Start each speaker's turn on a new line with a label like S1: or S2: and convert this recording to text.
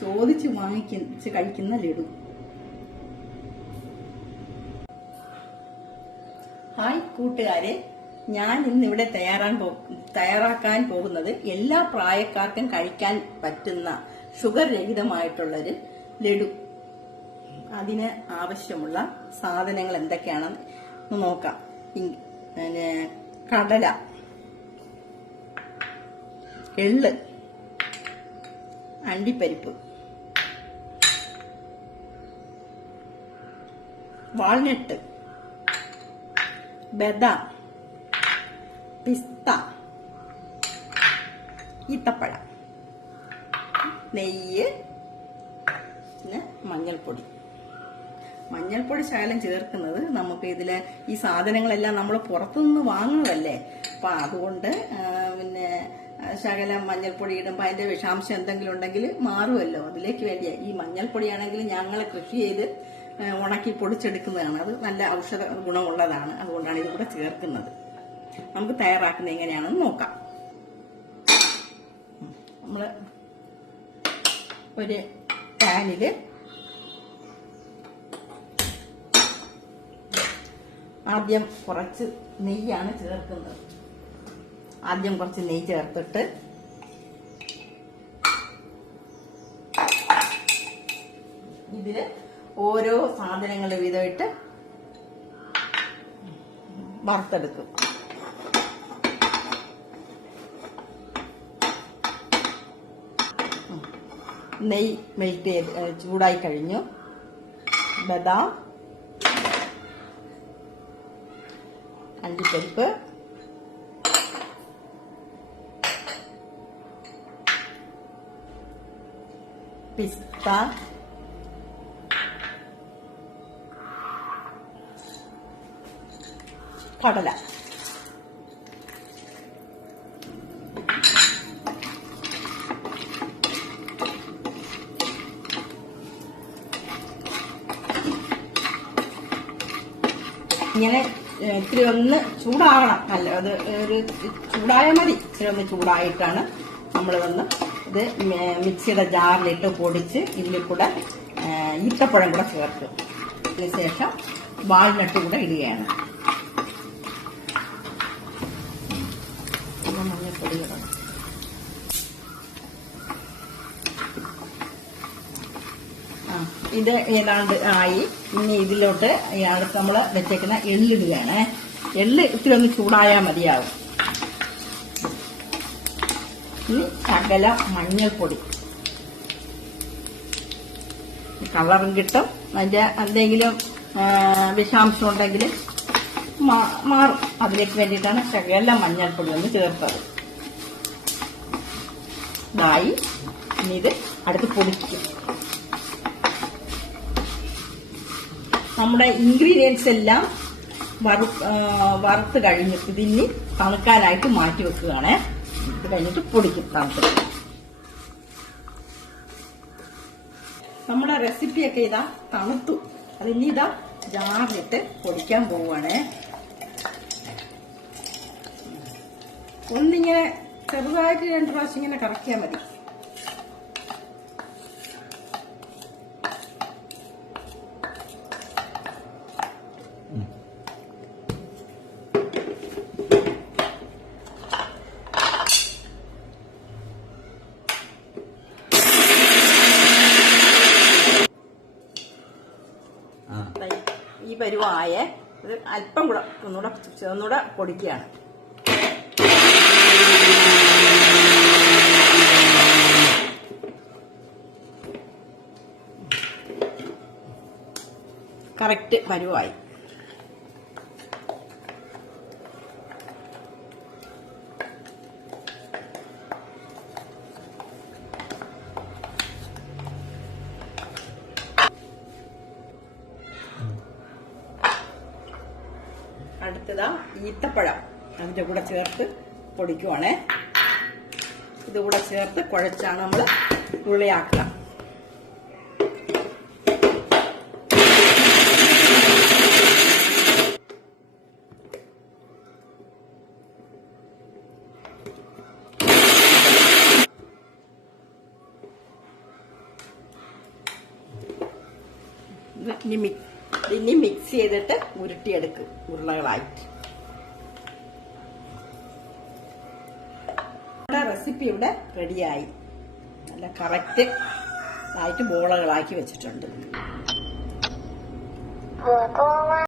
S1: ചോദിച്ച് വാങ്ങിച്ച് കഴിക്കുന്ന ലഡു. ഹായ് കൂട്ടുകാരെ. ഞാൻ ഇന്ന് ഇവിടെ തയ്യാറാൻ തയ്യാറാക്കാൻ പോകുന്നത് എല്ലാ പ്രായക്കാർക്കും കഴിക്കാൻ പറ്റുന്ന ഷുഗർ രഹിതമായിട്ടുള്ളൊരു ലഡു. അതിന് ആവശ്യമുള്ള സാധനങ്ങൾ എന്തൊക്കെയാണെന്ന് നോക്കാം. പിന്നെ കടല എള്ള് അണ്ടിപ്പരിപ്പ്. വാൾനട്ട് ബദാം പിസ്ത ഈത്തപ്പഴം നെയ്യ് പിന്നെ മഞ്ഞൾപ്പൊടി. മഞ്ഞൾപ്പൊടി ശകലം ചേർക്കുന്നത് നമുക്ക് ഇതിൽ ഈ സാധനങ്ങളെല്ലാം നമ്മൾ പുറത്തുനിന്ന് വാങ്ങുന്നതല്ലേ? അപ്പം അതുകൊണ്ട് പിന്നെ ശകലം മഞ്ഞൾപ്പൊടി ഇടുമ്പോൾ അതിന്റെ വിഷാംശം എന്തെങ്കിലും ഉണ്ടെങ്കിൽ മാറുമല്ലോ. അതിലേക്ക് വേണ്ടിയാണ് ഈ മഞ്ഞൾപ്പൊടിയാണെങ്കിൽ ഞങ്ങൾ കൃഷി ചെയ്ത് ഉണക്കി പൊടിച്ചെടുക്കുന്നതാണ്. അത് നല്ല ഔഷധ ഗുണമുള്ളതാണ്. അതുകൊണ്ടാണ് ഇത് ചേർക്കുന്നത്. നമുക്ക് തയ്യാറാക്കുന്നത് എങ്ങനെയാണെന്ന് നോക്കാം. നമ്മൾ ഒരു പാനിൽ ആദ്യം കുറച്ച് നെയ്യാണ് ചേർക്കുന്നത്. ആദ്യം കുറച്ച് നെയ്യ് ചേർത്തിട്ട് ഇതിൽ ഓരോ സാധനങ്ങൾ വീതമായിട്ട് വറുത്തെടുക്കും. നെയ് മെൽറ്റ് ചെയ്ത് ചൂടായി കഴിഞ്ഞു. ബദാം. അണ്ടിപ്പരിപ്പ്. പിസ്ത. കടല ഇങ്ങനെ ഇത്തിരി ഒന്ന് ചൂടാവണം. അല്ല അത് ഒരു ചൂടായ മതി. ഇത്തിരി ഒന്ന് ചൂടായിട്ടാണ് നമ്മൾ വന്ന് ഇത് മിക്സിയുടെ ജാറിലിട്ട് പൊടിച്ച് ഇതിൽ കൂടെ ഈത്തപ്പഴം കൂടെ ചേർക്കും അതിനുശേഷം വാൾനട്ട് കൂടെ ഇടുകയാണ്. മഞ്ഞപ്പൊടി ഇത് ഏതാണ്ട് ആയി. ഇനി ഇതിലോട്ട് അടുത്ത് നമ്മൾ വെച്ചേക്കുന്ന എള്ളിടുകയാണ്. എള്ള് ഇത്തിരി ഒന്ന് ചൂടായാൽ മതിയാവും. ഇനി ശകല മഞ്ഞൾപ്പൊടി. കളറും കിട്ടും. അതിന്റെ എന്തെങ്കിലും വിഷാംശം ഉണ്ടെങ്കിൽ മാറും. അതിലേക്ക് വേണ്ടിയിട്ടാണ് ശകല മഞ്ഞൾപ്പൊടി ഒന്ന് ചേർത്തത്. ഇതായി. ഇനി ഇത് അടുത്ത് പൊടിക്കും. നമ്മുടെ ഇൻഗ്രീഡിയൻസ് എല്ലാം വറു വറുത്ത് കഴിഞ്ഞിട്ട് ഇതിനി തണുക്കാനായിട്ട് മാറ്റി വെക്കുകയാണ്. ഇത് കഴിഞ്ഞിട്ട് പൊടിക്കും തണുത്ത്. നമ്മുടെ റെസിപ്പിയൊക്കെ ഇതാ തണുത്തു. അതിനി ഇതാ ജാറിലിട്ട് പൊടിക്കാൻ പോവുകയാണ്. ഒന്നിങ്ങനെ ചെറുതായിട്ട് രണ്ട് പ്രാവശ്യം ഇങ്ങനെ കറക്കിയാൽ മതി. ഈ പരുവായ അല്പം കൂടെ ഒന്നുകൂടെ ഒന്നുകൂടെ പൊടിക്കുകയാണ്. കറക്റ്റ് പരുവായി അടുത്തതാ ഈത്തപ്പഴം. അതിന്റെ കൂടെ ചേർത്ത് പൊടിക്കുവാണേ. ഇതുകൂടെ ചേർത്ത് കുഴച്ചാണ് നമ്മൾ ഉള്ളിയാക്കുക. ഇനി മിക്സ് ചെയ്തിട്ട് ഉരുട്ടിയെടുക്കും ഉരുളകളായിട്ട്. നമ്മുടെ റെസിപ്പി ഇവിടെ റെഡിയായി. നല്ല കറക്റ്റ് ആയിട്ട് ബോളകളാക്കി വെച്ചിട്ടുണ്ട്.